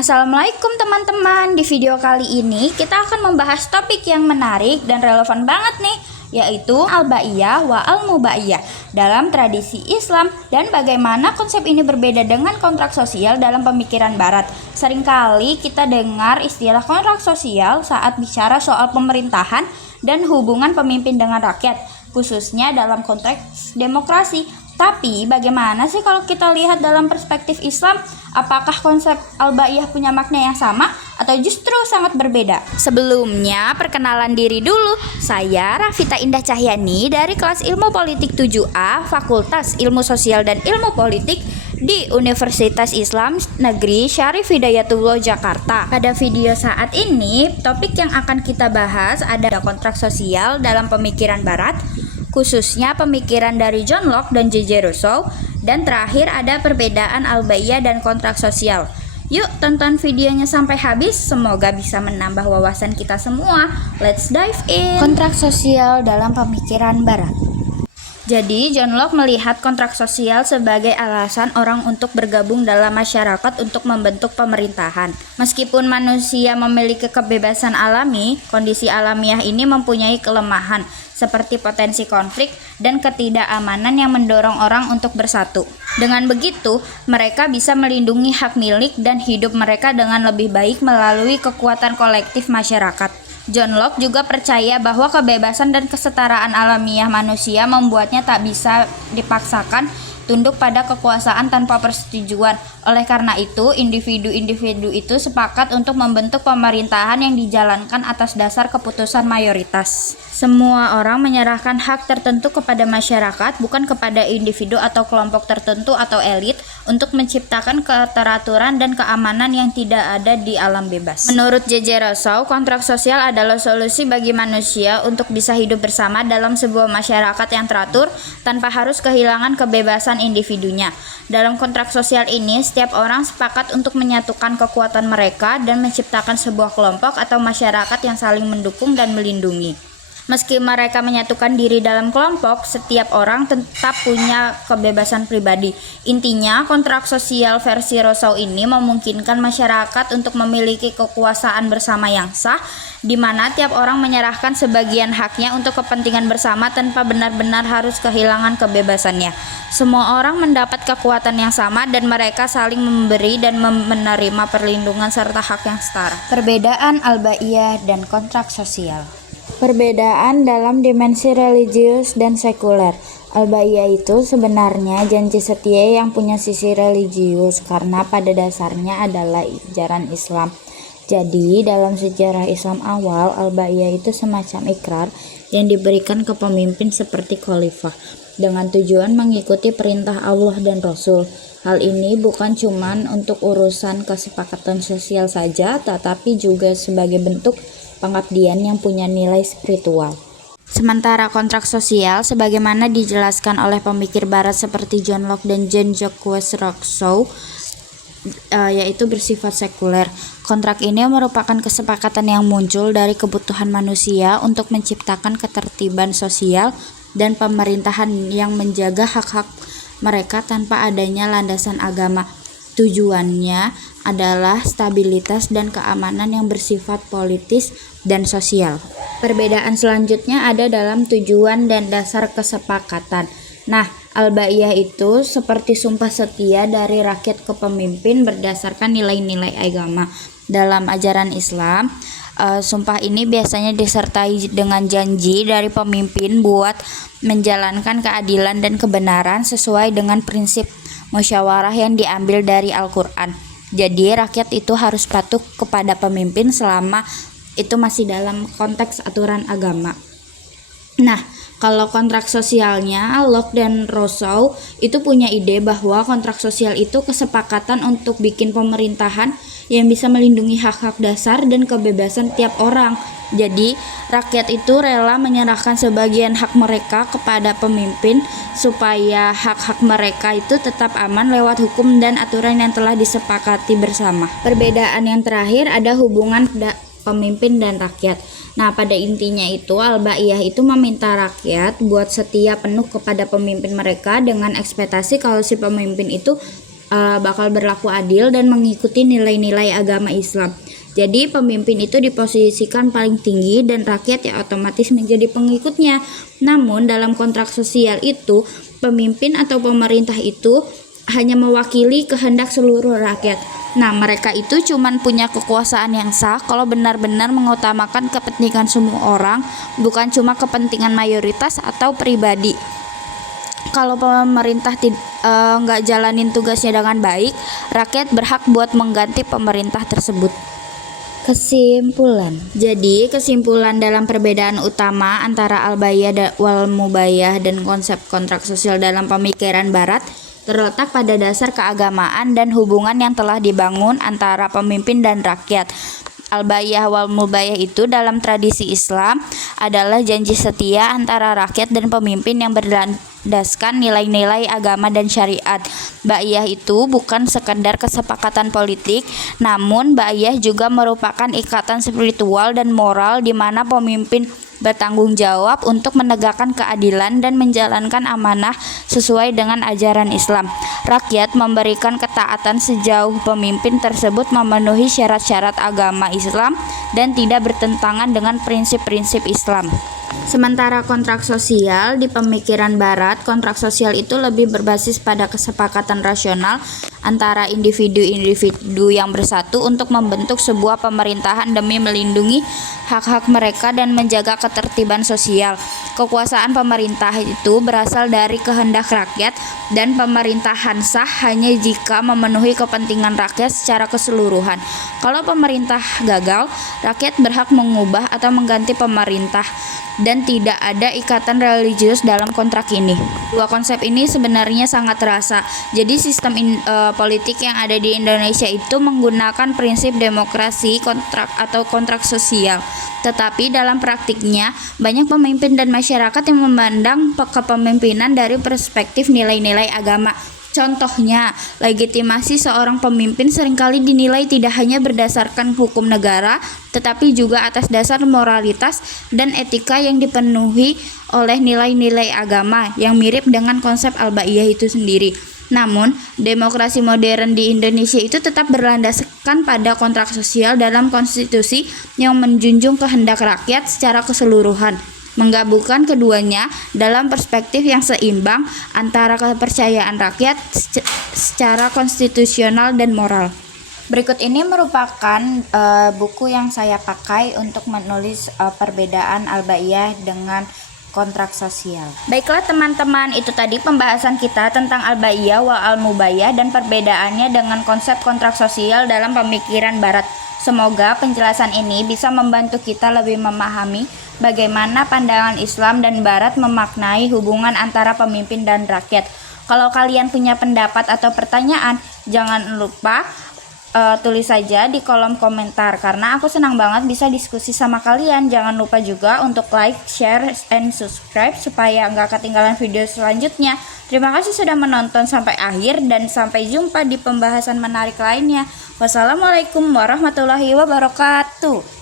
Assalamualaikum teman-teman. Di video kali ini kita akan membahas topik yang menarik dan relevan banget nih, yaitu al-ba'iyah wa al-muba'iyah dalam tradisi Islam dan bagaimana konsep ini berbeda dengan kontrak sosial dalam pemikiran barat. Seringkali kita dengar istilah kontrak sosial saat bicara soal pemerintahan dan hubungan pemimpin dengan rakyat, khususnya dalam konteks demokrasi. Tapi bagaimana sih kalau kita lihat dalam perspektif Islam? Apakah konsep al-ba'iyah punya makna yang sama atau justru sangat berbeda? Sebelumnya, perkenalan diri dulu. Saya Rafita Indah Cahyani dari kelas Ilmu Politik 7A, Fakultas Ilmu Sosial dan Ilmu Politik di Universitas Islam Negeri Syarif Hidayatullah Jakarta. Pada video saat ini, topik yang akan kita bahas ada kontrak sosial dalam pemikiran barat, khususnya pemikiran dari John Locke dan J.J. Rousseau, dan terakhir ada perbedaan al-ba'iyah dan kontrak sosial. Yuk tonton videonya sampai habis, semoga bisa menambah wawasan kita semua. Let's dive in. Kontrak sosial dalam pemikiran barat. Jadi, John Locke melihat kontrak sosial sebagai alasan orang untuk bergabung dalam masyarakat untuk membentuk pemerintahan. Meskipun manusia memiliki kebebasan alami, kondisi alamiah ini mempunyai kelemahan, seperti potensi konflik dan ketidakamanan yang mendorong orang untuk bersatu. Dengan begitu, mereka bisa melindungi hak milik dan hidup mereka dengan lebih baik melalui kekuatan kolektif masyarakat. John Locke juga percaya bahwa kebebasan dan kesetaraan alamiah manusia membuatnya tak bisa dipaksakan tunduk pada kekuasaan tanpa persetujuan. Oleh karena itu, individu-individu itu sepakat untuk membentuk pemerintahan yang dijalankan atas dasar keputusan mayoritas. Semua orang menyerahkan hak tertentu kepada masyarakat, bukan kepada individu atau kelompok tertentu atau elit, untuk menciptakan keteraturan dan keamanan yang tidak ada di alam bebas. Menurut J.J. Rousseau, kontrak sosial adalah solusi bagi manusia untuk bisa hidup bersama dalam sebuah masyarakat yang teratur tanpa harus kehilangan kebebasan individunya. Dalam kontrak sosial ini, setiap orang sepakat untuk menyatukan kekuatan mereka dan menciptakan sebuah kelompok atau masyarakat yang saling mendukung dan melindungi. Meski mereka menyatukan diri dalam kelompok, setiap orang tetap punya kebebasan pribadi. Intinya, kontrak sosial versi Rousseau ini memungkinkan masyarakat untuk memiliki kekuasaan bersama yang sah, di mana tiap orang menyerahkan sebagian haknya untuk kepentingan bersama tanpa benar-benar harus kehilangan kebebasannya. Semua orang mendapat kekuatan yang sama dan mereka saling memberi dan menerima perlindungan serta hak yang setara. Perbedaan al-ba'iyah dan kontrak sosial. Perbedaan dalam dimensi religius dan sekuler. Al-ba'iyah itu sebenarnya janji setia yang punya sisi religius karena pada dasarnya adalah ajaran Islam. Jadi dalam sejarah Islam awal, al-ba'iyah itu semacam ikrar yang diberikan ke pemimpin seperti khalifah dengan tujuan mengikuti perintah Allah dan Rasul. Hal ini bukan cuma untuk urusan kesepakatan sosial saja, tetapi juga sebagai bentuk pengabdian yang punya nilai spiritual. Sementara kontrak sosial, sebagaimana dijelaskan oleh pemikir barat seperti John Locke dan Jean-Jacques Rousseau, yaitu bersifat sekuler. Kontrak ini merupakan kesepakatan yang muncul dari kebutuhan manusia untuk menciptakan ketertiban sosial dan pemerintahan yang menjaga hak-hak mereka tanpa adanya landasan agama. Tujuannya adalah stabilitas dan keamanan yang bersifat politis dan sosial. Perbedaan selanjutnya ada dalam tujuan dan dasar kesepakatan. Nah, al-ba'iyah itu seperti sumpah setia dari rakyat ke pemimpin berdasarkan nilai-nilai agama. Dalam ajaran Islam, sumpah ini biasanya disertai dengan janji dari pemimpin buat menjalankan keadilan dan kebenaran sesuai dengan prinsip musyawarah yang diambil dari Al-Quran. Jadi rakyat itu harus patuh kepada pemimpin selama itu masih dalam konteks aturan agama. Nah, kalau kontrak sosialnya, Locke dan Rousseau itu punya ide bahwa kontrak sosial itu kesepakatan untuk bikin pemerintahan yang bisa melindungi hak-hak dasar dan kebebasan tiap orang. Jadi, rakyat itu rela menyerahkan sebagian hak mereka kepada pemimpin supaya hak-hak mereka itu tetap aman lewat hukum dan aturan yang telah disepakati bersama. Perbedaan yang terakhir ada hubungan pemimpin dan rakyat. Nah, pada intinya itu al-ba'iyah itu meminta rakyat buat setia penuh kepada pemimpin mereka dengan ekspektasi kalau si pemimpin itu bakal berlaku adil dan mengikuti nilai-nilai agama Islam. Jadi pemimpin itu diposisikan paling tinggi dan rakyat ya otomatis menjadi pengikutnya. Namun dalam kontrak sosial itu, pemimpin atau pemerintah itu hanya mewakili kehendak seluruh rakyat. Nah, mereka itu cuman punya kekuasaan yang sah kalau benar-benar mengutamakan kepentingan semua orang, bukan cuma kepentingan mayoritas atau pribadi. Kalau pemerintah nggak jalanin tugasnya dengan baik, rakyat berhak buat mengganti pemerintah tersebut. Kesimpulan. Jadi, kesimpulan dalam perbedaan utama antara al-baiyah wal mubayyah dan konsep kontrak sosial dalam pemikiran barat terletak pada dasar keagamaan dan hubungan yang telah dibangun antara pemimpin dan rakyat. Al-baiyah wal mubayyah itu dalam tradisi Islam adalah janji setia antara rakyat dan pemimpin yang berdasarkan nilai-nilai agama dan syariat. Baiyah itu bukan sekedar kesepakatan politik, namun baiyah juga merupakan ikatan spiritual dan moral di mana pemimpin bertanggung jawab untuk menegakkan keadilan dan menjalankan amanah sesuai dengan ajaran Islam. Rakyat memberikan ketaatan sejauh pemimpin tersebut memenuhi syarat-syarat agama Islam dan tidak bertentangan dengan prinsip-prinsip Islam. Sementara kontrak sosial di pemikiran barat, kontrak sosial itu lebih berbasis pada kesepakatan rasional antara individu-individu yang bersatu untuk membentuk sebuah pemerintahan demi melindungi hak-hak mereka dan menjaga ketertiban sosial. Kekuasaan pemerintah itu berasal dari kehendak rakyat dan pemerintahan sah hanya jika memenuhi kepentingan rakyat secara keseluruhan. Kalau pemerintah gagal, rakyat berhak mengubah atau mengganti pemerintah dan tidak ada ikatan religius dalam kontrak ini. Dua konsep ini sebenarnya sangat terasa. Jadi sistem politik yang ada di Indonesia itu menggunakan prinsip demokrasi kontrak sosial. Tetapi dalam praktiknya banyak pemimpin dan masyarakat yang memandang kepemimpinan dari perspektif nilai-nilai agama. Contohnya, legitimasi seorang pemimpin seringkali dinilai tidak hanya berdasarkan hukum negara, tetapi juga atas dasar moralitas dan etika yang dipenuhi oleh nilai-nilai agama yang mirip dengan konsep al-baiyah itu sendiri. Namun, demokrasi modern di Indonesia itu tetap berlandaskan pada kontrak sosial dalam konstitusi yang menjunjung kehendak rakyat secara keseluruhan. Menggabungkan keduanya dalam perspektif yang seimbang antara kepercayaan rakyat secara konstitusional dan moral. Berikut ini merupakan buku yang saya pakai untuk menulis perbedaan al-baiyah dengan kontrak sosial. Baiklah teman-teman, itu tadi pembahasan kita tentang al-baiyah wa al-mubayyah dan perbedaannya dengan konsep kontrak sosial dalam pemikiran barat. Semoga penjelasan ini bisa membantu kita lebih memahami bagaimana pandangan Islam dan Barat memaknai hubungan antara pemimpin dan rakyat. Kalau kalian punya pendapat atau pertanyaan, jangan lupa tulis saja di kolom komentar karena aku senang banget bisa diskusi sama kalian. Jangan lupa juga untuk like, share, and subscribe supaya nggak ketinggalan video selanjutnya. Terima kasih sudah menonton sampai akhir dan sampai jumpa di pembahasan menarik lainnya. Wassalamualaikum warahmatullahi wabarakatuh.